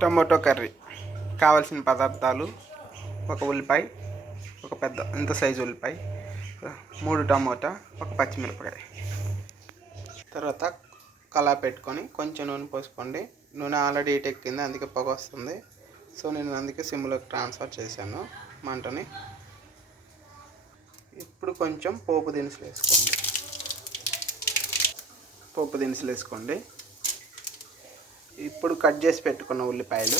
Tomato curry కావాల్సిన పదార్థాలు: ఒక ఉల్లిపాయ, ఒక పెద్ద ఇంత సైజు ఉల్లిపాయ, 3 టమోటా, ఒక పచ్చిమిరపకాయ. తర్వాత కళాయి పెట్టుకొని కొంచెం నూనె పోసుకోండి. నూనె ఆల్రెడీ హీట్ ఎక్కింది, అందుకే పొగ వస్తుంది. సో నేను అందుకే సిమ్లోకి ట్రాన్స్ఫర్ చేశాను మంటని. ఇప్పుడు కొంచెం పోపు దినుసులు వేసుకోండి. ఇప్పుడు కట్ చేసి పెట్టుకున్న ఉల్లిపాయలు,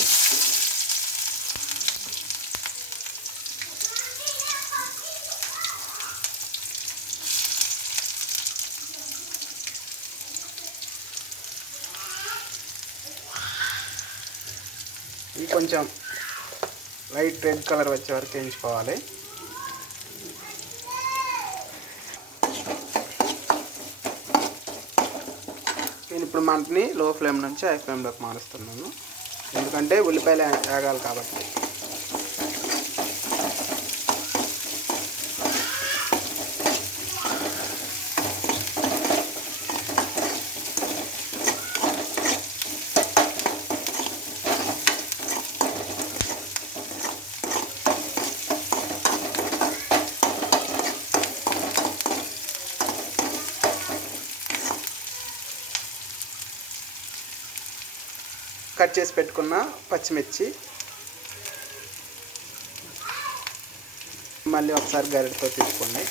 ఇవి కొంచెం లైట్ రెడ్ కలర్ వచ్చే వరకు వేయించుకోవాలి. నేను ఇప్పుడు మంటని లో ఫ్లేమ్ నుంచి హై ఫ్లేమ్లోకి మారుస్తున్నాను, ఎందుకంటే ఉల్లిపాయలు వేగాలి కాబట్టి. కట్ చేసి పెట్టుకున్న పచ్చిమిర్చి మళ్ళీ ఒకసారి గరిటతో తీసుకోండి.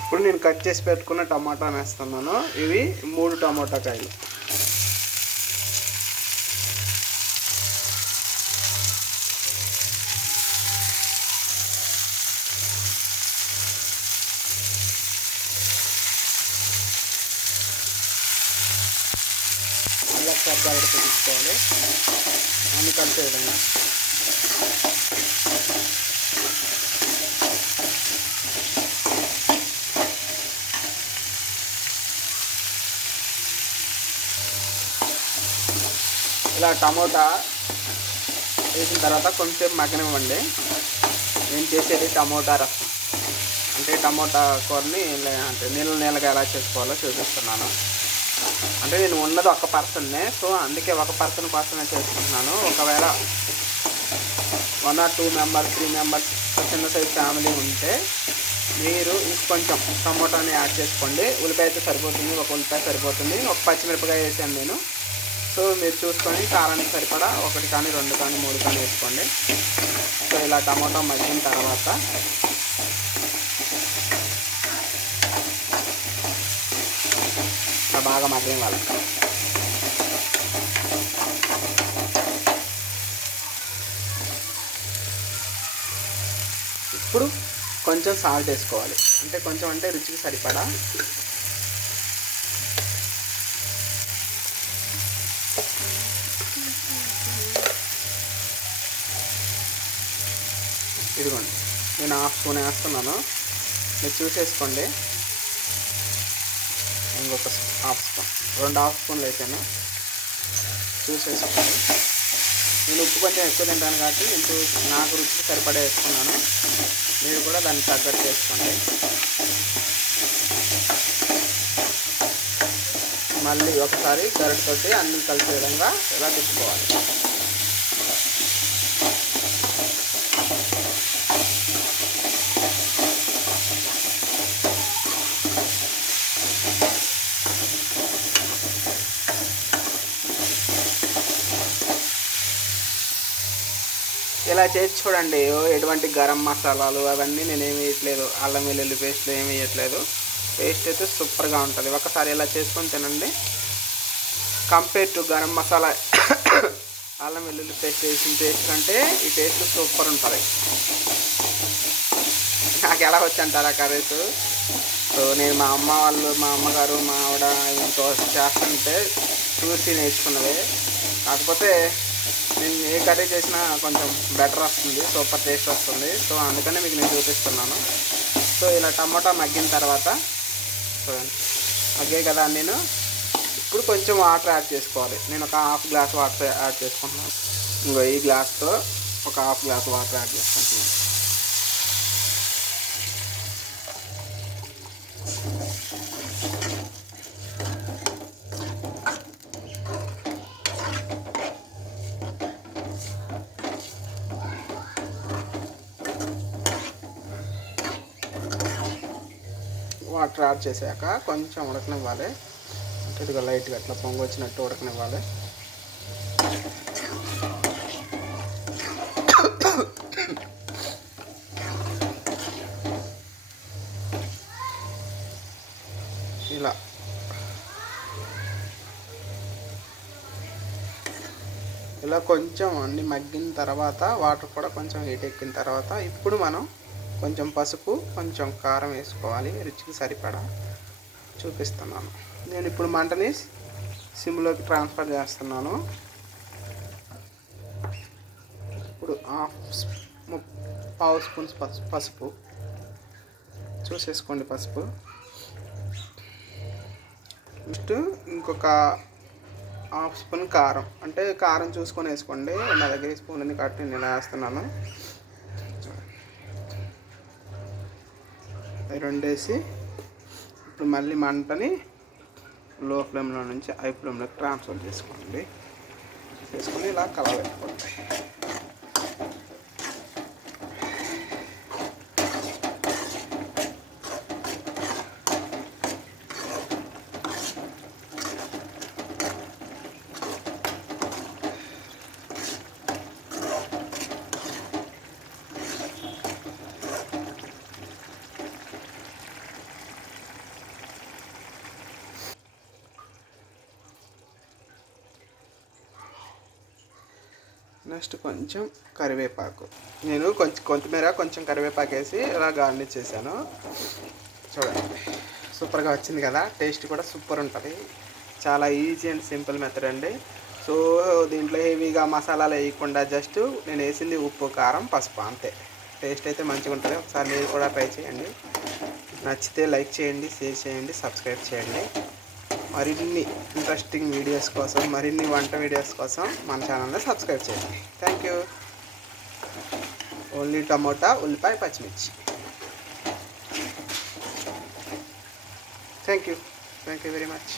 ఇప్పుడు నేను కట్ చేసి పెట్టుకున్న టమాటా వేస్తున్నాను. ఇవి 3 టమాటా కాయలు. అలా సర్దాలు తీసుకోవాలి అన్ని కలిసే విధంగా. ఇలా టమోటా వేసిన తర్వాత కొంచెం మగ్గనివ్వండి. నేను చేసేది టమోటా రసం, అంటే టమోటా కూరని అంటే నీళ్ళగా ఎలా చేసుకోవాలో చూపిస్తున్నాను. అంటే నేను ఉన్నది ఒక పర్సన్నే, సో అందుకే ఒక పర్సన్ కోసమే చేసుకుంటున్నాను. ఒకవేళ 1 or 2 members 3 members చిన్న సైజ్ ఫ్యామిలీ ఉంటే మీరు ఇంకొంచెం టమోటాని యాడ్ చేసుకోండి. ఉల్లిపాయ అయితే సరిపోతుంది, ఒక ఉల్లిపాయ సరిపోతుంది. ఒక పచ్చిమిరపకాయ వేసాను నేను. సో మీరు చూసుకొని కారానికి సరిపడా 1 కానీ 2 కానీ 3 కానీ వేసుకోండి. సో ఇలా టమాటా మగ్గిన తర్వాత బాగా మగ్గనివ్వాలి. ఇప్పుడు కొంచెం సాల్ట్ వేసుకోవాలి, అంటే కొంచెం అంటే రుచికి సరిపడా. ఇదిగోండి, నేను 1/2 స్పూన్ వేస్తున్నాను, మీరు చూసేసుకోండి. ఇంకొక 1/2 స్పూన్, 2 స్పూన్లు వేసాను, చూసేసుకోండి. నేను ఉప్పు కొంచెం ఎక్కువ తింటాను కాబట్టి నాకు రుచికి సరిపడా వేసుకున్నాను. మీరు కూడా దాన్ని తగ్గట్టు వేసుకోండి. మళ్ళీ ఒకసారి గరిటెతోటి అన్నీ కలిసే విధంగా ఇలా తిప్పుకోవాలి. ఇలా చేసి చూడండి. ఎటువంటి గరం మసాలాలు అవన్నీ నేనేమి వేయట్లేదు, అల్లం వెల్లుల్లి పేస్ట్లు ఏమి వేయట్లేదు. టేస్ట్ అయితే సూపర్గా ఉంటుంది. ఒకసారి ఇలా చేసుకొని తినండి. కంపేర్ టు గరం మసాలా అల్లం వెల్లుల్లి పేస్ట్ వేసిన టేస్ట్ కంటే ఈ టేస్ట్ సూపర్ ఉంటుంది. నాకు ఎలా వచ్చి అంటారా కర్రీస్? సో నేను మా అమ్మగారు మా ఆవిడ చేస్తుంటే చూసి నేర్చుకున్నవే. కాకపోతే నేను ఏ కర్రీ చేసినా కొంచెం బెటర్ వస్తుంది, సూపర్ టేస్ట్ వస్తుంది. సో అందుకనే మీకు నేను చూపిస్తున్నాను. సో ఇలా టమాటా మగ్గిన తర్వాత మగ్గే కదా నేను ఇప్పుడు కొంచెం వాటర్ యాడ్ చేసుకోవాలి. నేను ఒక హాఫ్ గ్లాస్ వాటర్ యాడ్ చేసుకుంటున్నాను. ఇంకో ఈ గ్లాస్తో ఒక హాఫ్ గ్లాస్ వాటర్ యాడ్ చేసుకుంటున్నాను. వాటర్ యాడ్ చేశాక కొంచెం ఉడకనివ్వాలి. అంటే ఇదిగో లైట్గా అట్లా పొంగు వచ్చినట్టు ఉడకనివ్వాలి. ఇలా కొంచెం అన్నీ మగ్గిన తర్వాత వాటర్ కూడా కొంచెం హీట్ ఎక్కిన తర్వాత ఇప్పుడు మనం కొంచెం పసుపు కొంచెం కారం వేసుకోవాలి. రుచికి సరిపడా చూపిస్తున్నాను. నేను ఇప్పుడు మంటని సిమ్లోకి ట్రాన్స్ఫర్ చేస్తున్నాను. ఇప్పుడు పావు స్పూన్స్ పసుపు చూసేసుకోండి. పసుపు నెక్స్ట్ ఇంకొక హాఫ్ స్పూన్ కారం, అంటే కారం చూసుకొని వేసుకోండి. నా దగ్గర స్పూన్ ఉంది కాబట్టి నేను వేస్తున్నాను. రెండు వేసి ఇప్పుడు మళ్ళీ మంటని లో ఫ్లేమ్లో నుంచి హై ఫ్లేమ్లోకి ట్రాన్స్ఫర్ చేసుకొని ఇలా కలబెట్టుకోండి. నెక్స్ట్ కొంచెం కరివేపాకు, నేను కొంచెం కొత్తిమీర కొంచెం కరివేపాకు వేసి ఇలా గార్నిష్ చేశాను. చూడండి సూపర్గా వచ్చింది కదా. టేస్ట్ కూడా సూపర్ ఉంటుంది. చాలా ఈజీ అండ్ సింపుల్ మెథడ్ అండి. సో దీంట్లో హెవీగా మసాలాలు వేయకుండా జస్ట్ నేను వేసింది ఉప్పు కారం పసుపు అంతే. టేస్ట్ అయితే మంచిగా ఉంటుంది. ఒకసారి మీరు కూడా ట్రై చేయండి. నచ్చితే లైక్ చేయండి, షేర్ చేయండి, సబ్స్క్రైబ్ చేయండి. మరిన్ని ఇంట్రెస్టింగ్ వీడియోస్ కోసం, మరిన్ని వంట వీడియోస్ కోసం మన ఛానల్ని సబ్స్క్రైబ్ చేయండి. Thank you. ఓన్లీ టమోటా, ఉల్లిపాయ, పచ్చిమిర్చి. Thank you very much.